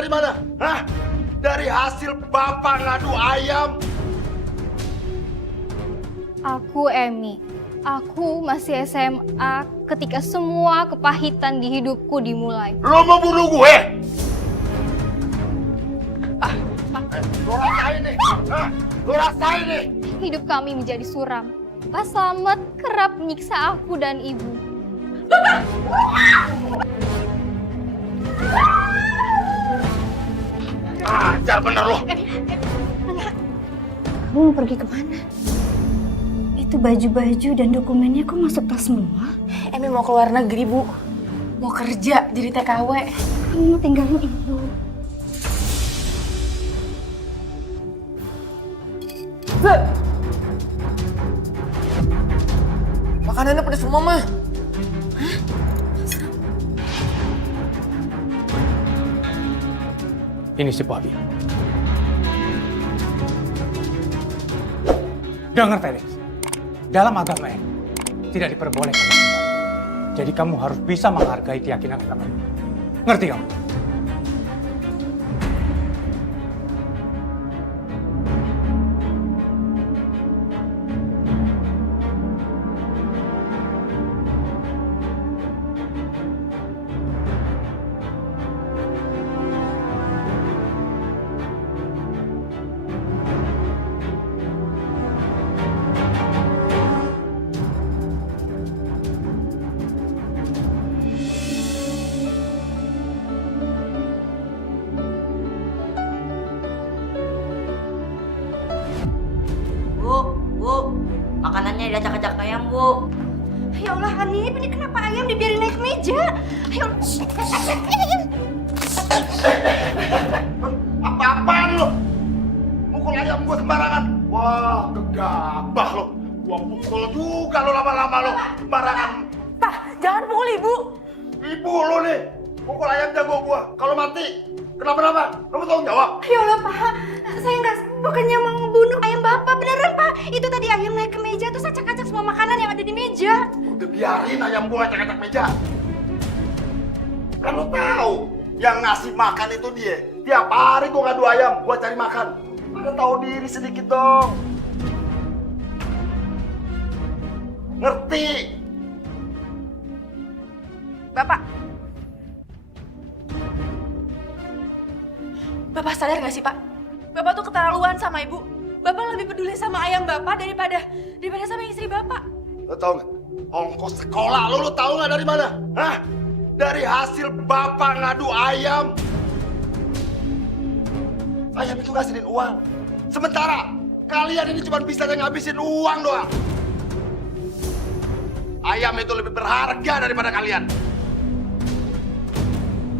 dari mana? Hah? Dari hasil bapak ngadu ayam. Aku Emi. Aku masih SMA ketika semua kepahitan di hidupku dimulai. Lo mau bunuh gue? Lo rasain nih. Hah? Lo rasain nih. Hidup kami menjadi suram. Pak Slamet kerap menyiksa aku dan ibu. Ajar bener lo. Kamu mau pergi kemana? Itu baju-baju dan dokumennya kok masuk tas semua? Emi mau keluar negeri, Bu. Mau kerja jadi TKW. Kamu mau tinggalin ibu? Makanannya pedes semua, Mah. Ini si Bobby. Dengar Felix, dalam agama ini tidak diperbolehkan. Jadi kamu harus bisa menghargai keyakinan agama ini. Ngerti kamu? Bu, makanannya diacak-acak ayam, Bu. Ya Allah Hanif, ini kenapa ayam dibiarin naik meja? Ayo, Apa-apaan lo? Mukul ayam gue sembarangan. Wah, gegabah lo. Gua pukul juga lo lama-lama lo. Sembarangan. Pak, jangan pukul Ibu. Ibu lo nih. Pukul ayam jago gua. Kalau mati, kenapa-napa? Lo mau tanggung jawab? ya Allah Pak, saya bukannya mau ngebunuh ayam Bapak, beneran Pak. Itu tadi ayam naik ke meja, terus acak-acak semua makanan yang ada di meja. Udah biarin ayam gua acak-acak meja. Kan lo tahu yang ngasih makan itu dia. Tiap hari gua ngadu ayam, gua cari makan. Ada tahu diri sedikit dong. Ngerti? Bapak sadar nggak sih, Pak? Bapak tuh keterlaluan sama Ibu. Bapak lebih peduli sama ayam Bapak daripada sama istri Bapak. Lo tau nggak? Ongkos sekolah lo tahu nggak dari mana? Hah? Dari hasil bapak ngadu ayam. Ayam itu ngasihin uang. Sementara kalian ini cuma bisa ngabisin uang doang. Ayam itu lebih berharga daripada kalian.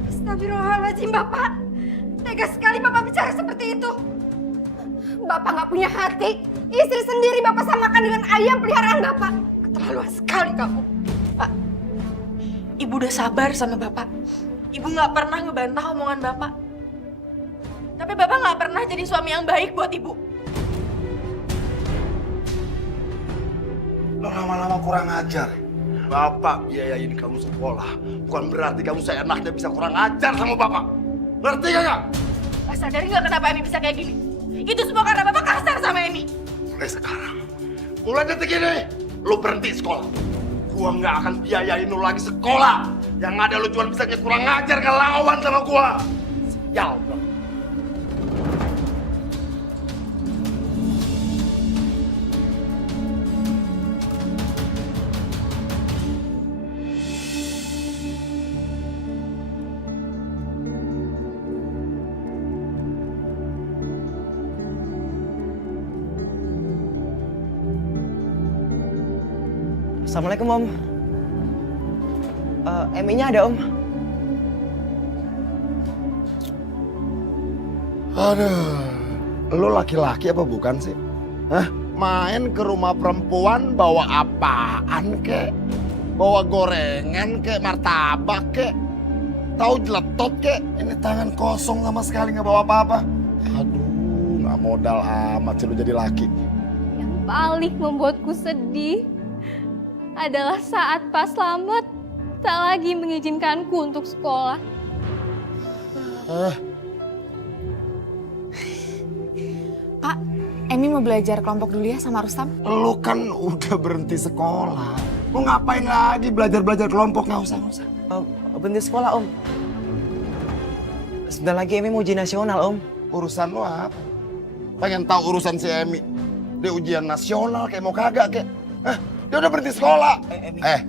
Astagfirullahaladzim Bapak. Tega sekali Bapak bicara seperti itu. Bapak nggak punya hati. Istri sendiri Bapak samakan dengan ayam peliharaan Bapak. Keterlaluan sekali kamu. Pak, Ibu udah sabar sama Bapak. Ibu nggak pernah ngebantah omongan Bapak. Tapi Bapak nggak pernah jadi suami yang baik buat Ibu. Lo lama-lama kurang ajar. Bapak biayain kamu sekolah. Bukan berarti kamu seenaknya bisa kurang ajar sama bapak. Ngerti gak? Pak sadar nggak kenapa Emi bisa kayak gini? Itu semua karena Bapak kasar sama Emi. Mulai detik ini, lo berhenti sekolah. Gua nggak akan biayain lo lagi sekolah. Yang ada lo cuma bisa kurang ajar ngelawan sama gua. Sial. Assalamualaikum Om. Emi-nya ada Om. Aduh, lo laki-laki apa bukan sih? Hah? Main ke rumah perempuan bawa apaan kek? Bawa gorengan kek, martabak kek? Tahu jeletot kek? Ini tangan kosong sama sekali nggak bawa apa-apa. Aduh, nggak modal amat sih lo jadi laki. Yang paling membuatku sedih adalah saat Pak Slamet tak lagi mengizinkanku untuk sekolah. Emi mau belajar kelompok dulu ya sama Rustam. Lu kan udah berhenti sekolah. Lu ngapain lagi belajar-belajar kelompok? Nggak usah. Berhenti sekolah om. Sebentar lagi Emi mau ujian nasional om. Urusan lu apa? Pengen tahu urusan si Emi? Dia ujian nasional kayak mau kagak kayak. Dia udah berhenti sekolah.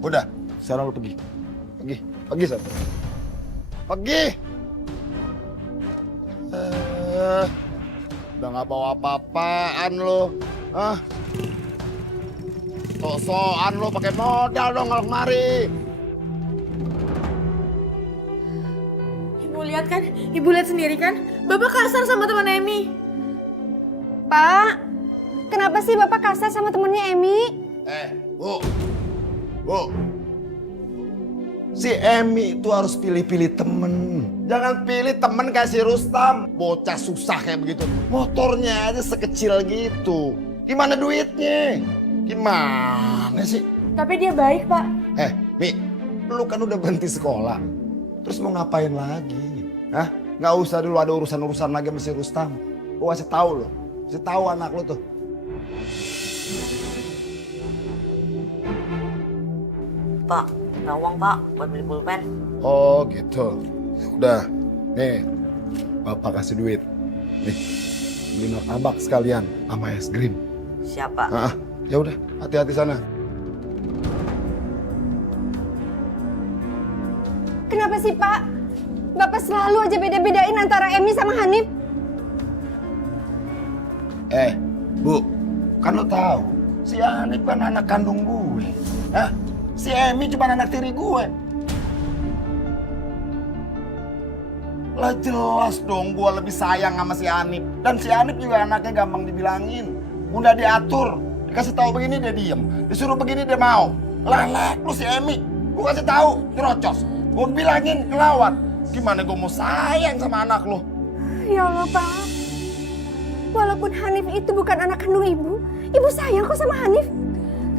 Udah. Sekarang lu pergi. Pergi sana. Pergi. Udah nggak bawa apa-apaan lo. Sok-sokan lo pakai modal dong kalau kemari. Ibu lihat kan? Ibu lihat sendiri kan? Bapak kasar sama teman Emi. Pak, kenapa sih Bapak kasar sama temennya Emi? Bu. Si Emi itu harus pilih-pilih temen. Jangan pilih temen kayak si Rustam. Bocah susah kayak begitu. Motornya aja sekecil gitu. Gimana duitnya? Gimana sih? Tapi dia baik, Pak. Mi, lu kan udah berhenti sekolah. Terus mau ngapain lagi? Nggak usah dulu ada urusan-urusan lagi sama si Rustam. Gua kasih tahu lo. Kasih tahu anak lu tuh. Pak, ada uang pak buat beli pulpen. Oh gitu. Udah, nih bapak kasih duit. Nih, beli martabak sekalian sama es krim. Siapa? Ya udah, hati-hati sana. Kenapa sih Pak? Bapak selalu aja beda-bedain antara Emi sama Hanif. Bu, kan lo tahu si Hanif kan anak kandung gue. Si Emi cuma anak tiri gue. Lah jelas dong gue lebih sayang sama si Hanif. Dan si Hanif juga anaknya gampang dibilangin. Udah diatur, dikasih tahu begini dia diem. Disuruh begini dia mau. Lelek lu si Emi. Gue kasih tahu, terocos. Gue bilangin ngelawan. Gimana gue mau sayang sama anak lu? Ya Allah Pak. Walaupun Hanif itu bukan anak kandung ibu sayang kok sama Hanif.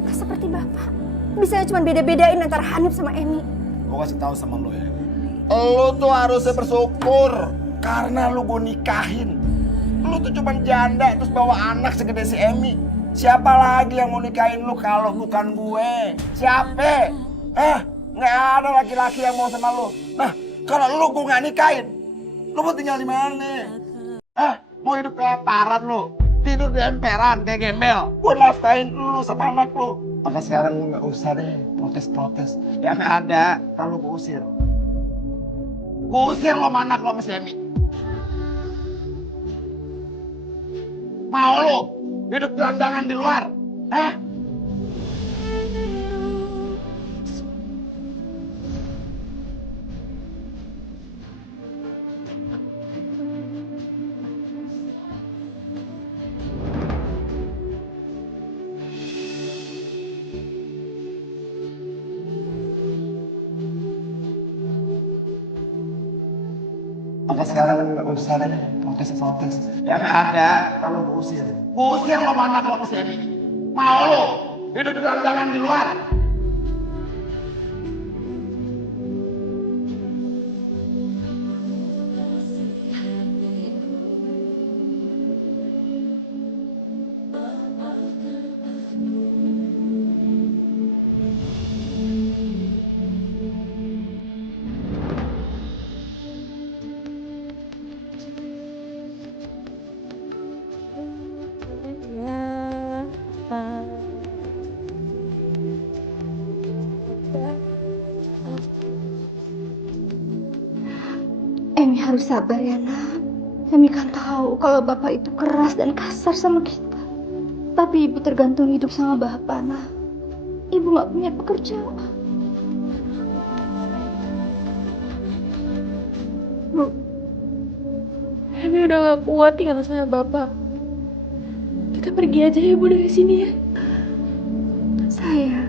Nggak seperti Bapak. Bisa cuma beda-bedain antara Hanif sama Emi. Gue kasih tahu sama lo ya. Lo tuh harusnya bersyukur karena lo gue nikahin. Lo tuh cuma janda terus bawa anak segede si Emi. Siapa lagi yang mau nikahin lo kalau bukan gue? Siapa? Nggak ada laki-laki yang mau sama lo. Nah, kalau lo gue nggak nikahin, lo mau tinggal di mana? Mau hidup kayak parat lo? Tidur di emperan kayak gembel? Gue nafkahin lo sama anak lo. Maka sekarang lu nggak usah deh protes-protes. Yang ada kalau gue usir. Gue usir lo sama anak lo sama si Emi. Mau lo hidup gelandangan di luar? Maka sekarang nggak usah deh protes-protes. Yang ada kalau gue usir. Gue usir lo sama anak lo ke sini. Mau lo hidup gelandangan di luar? Emi harus sabar ya nak. Emi kan tahu kalau Bapak itu keras dan kasar sama kita. Tapi Ibu tergantung hidup sama Bapak nak. Ibu nggak punya pekerjaan. Bu, Emi udah gak kuat tinggal sama Bapak. Kita pergi aja ya Bu dari sini ya. Sayang,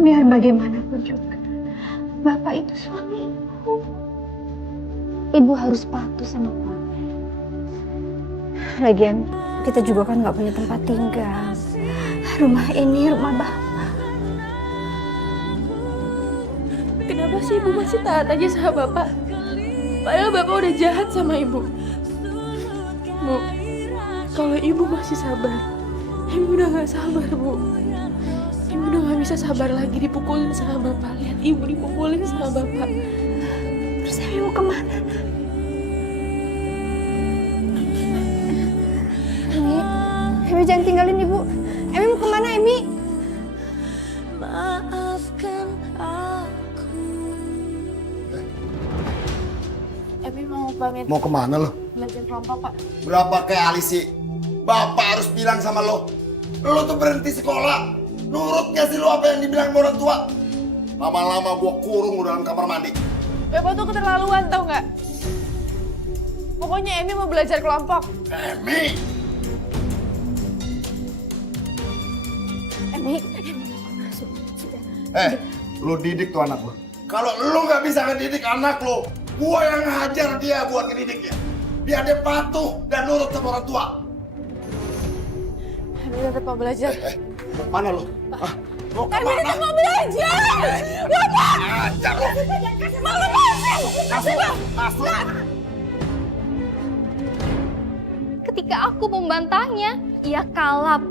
biar bagaimanapun juga, Bapak itu suami Ibu. Ibu harus patuh sama Bapak. Lagian kita juga kan nggak punya tempat tinggal. Rumah ini rumah Bapak. Kenapa sih Ibu masih taat aja sama Bapak? Padahal Bapak udah jahat sama Ibu. Bu, Kalau ibu masih sabar, ibu udah gak sabar, Bu. Ibu udah gak bisa sabar lagi dipukulin sama bapak. Lihat ibu dipukulin sama bapak. Terus Emi mau kemana? Emi jangan tinggalin ibu. Emi mau kemana, Emi? Emi mau pamit Mau kemana lo? belajar kelompok, Pak. Berapa kali sih Bapak harus bilang sama lo? Lo tuh berhenti sekolah. Nurut gak sih lo apa yang dibilang orang tua? Lama-lama gua kurung dalam kamar mandi. Bapak tuh keterlaluan, tau nggak? Pokoknya Emi mau belajar kelompok. Emi! Emi. Lo didik tuh anak lo. Kalau lo nggak bisa ngedidik anak lo, gua yang ngajar dia buat ngedidiknya. Biar dia patuh dan nurut sama orang tua. Emi tetap mau belajar. Mau kemana lo? Hah? Mau kemana? Emi tetap mau belajar. Bapak! Ajar lo. Mau lepasin! Masuk. Ketika aku membantahnya, ia kalap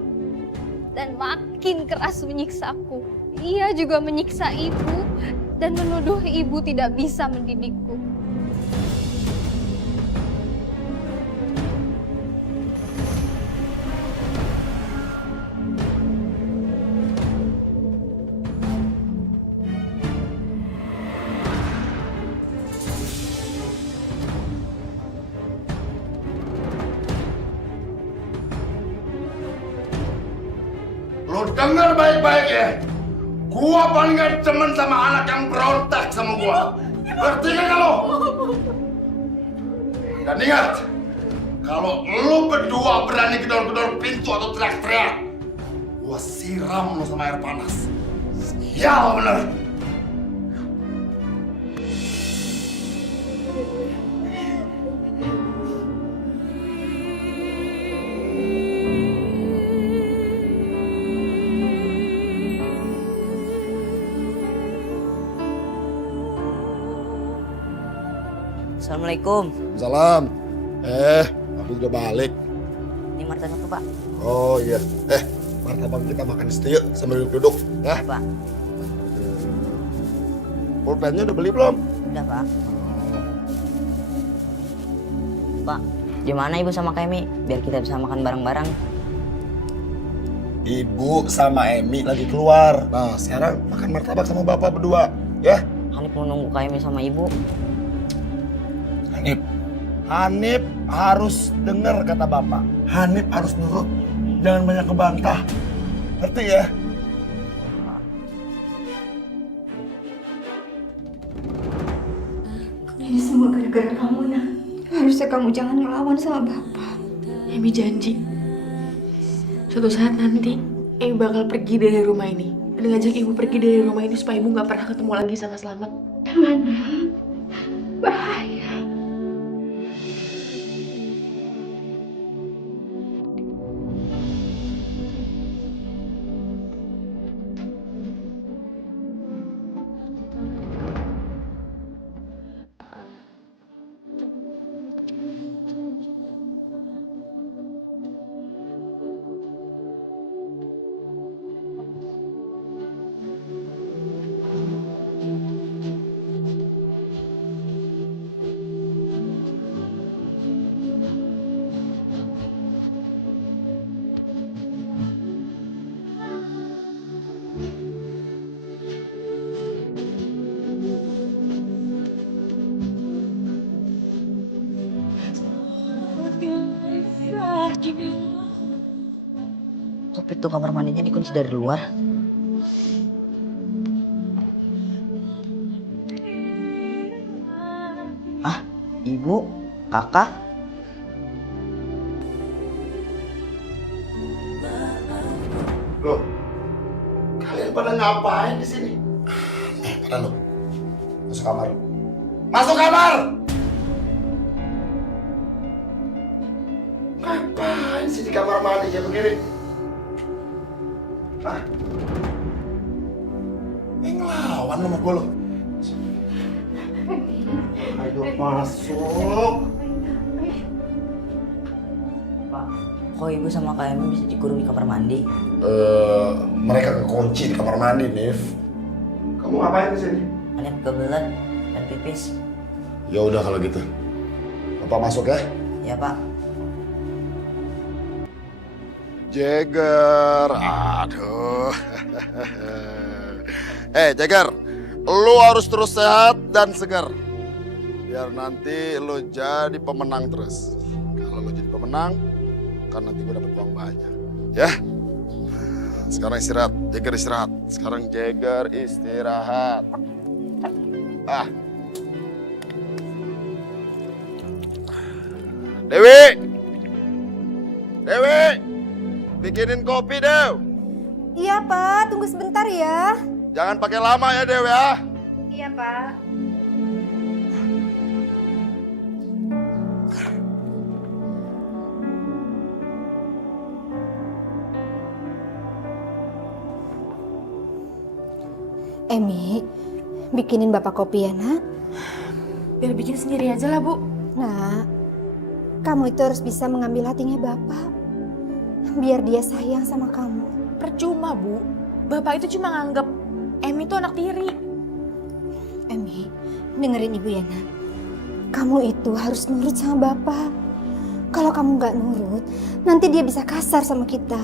dan makin keras menyiksaku. Ia juga menyiksa ibu dan menuduh ibu tidak bisa mendidikku. Lo denger baik-baik ya. Gua paling gak demen sama anak yang berontak sama gua. Ngerti gak lo? Dan ingat, kalau lo berdua berani gedor-gedor pintu atau teriak-teriak, gua siram lo sama air panas. Sial bener. Assalamualaikum. Salam. Aku udah balik. Ini martabak tuh, Pak. Oh iya. Martabak kita makan di situ yuk sambil duduk ya. Pak. Pulpennya udah beli belum? Udah, Pak. Pak, gimana Ibu sama Kak Emi? Biar kita bisa makan bareng-bareng. Ibu sama Emi lagi keluar. Nah, sekarang makan martabak sama bapak berdua, ya? Hanif mau nunggu Kak Emi sama Ibu. Hanif harus dengar kata bapak. Hanif harus nurut. Jangan banyak ngebantah. Ngerti ya? Ini semua gara-gara kamu, Nak. Harusnya kamu jangan ngelawan sama bapak. Emi janji, suatu saat nanti Emi bakal pergi dari rumah ini. Dan ngajak ibu pergi dari rumah ini supaya ibu gak pernah ketemu lagi sama Selamat. Jangan, bahaya. Kok pintu kamar mandinya dikunci dari luar? Ah, Ibu, Kakak? Loh, kalian pada ngapain di sini? Pada lo. Masuk kamar. Masuk kamar! Ngapain sih di kamar mandi kayak begini? Hah? Ngelawan lo sama gue lo. Ayo masuk. Pak, Kok ibu sama Kak Emi bisa dikurung di kamar mandi? Mereka kekunci di kamar mandi, Nif. Kamu ngapain di sini? Aneh kebelet dan pipis. Ya udah kalau gitu. Bapak masuk ya. Ya Pak. Jagger, aduh. Jagger, lu harus terus sehat dan segar. Biar nanti lu jadi pemenang terus. Kalau lu jadi pemenang, kan nanti gue dapat uang banyak. Ya. Sekarang istirahat, Jagger istirahat. Sekarang Jagger istirahat. Dewi! Dewi! Bikinin kopi, Dew. Iya, Pak. Tunggu sebentar ya. Jangan pakai lama ya, Dew ya. Iya, Pak. Emi, bikinin Bapak kopi ya, Nak. Biar bikin sendiri aja lah, Bu. Nak, kamu itu harus bisa mengambil hatinya Bapak. Biar dia sayang sama kamu. Percuma, Bu. Bapak itu cuma nganggep Emi itu anak tiri. Emi, dengerin Ibu ya, Nak. Kamu itu harus nurut sama Bapak. Kalau kamu nggak nurut, nanti dia bisa kasar sama kita.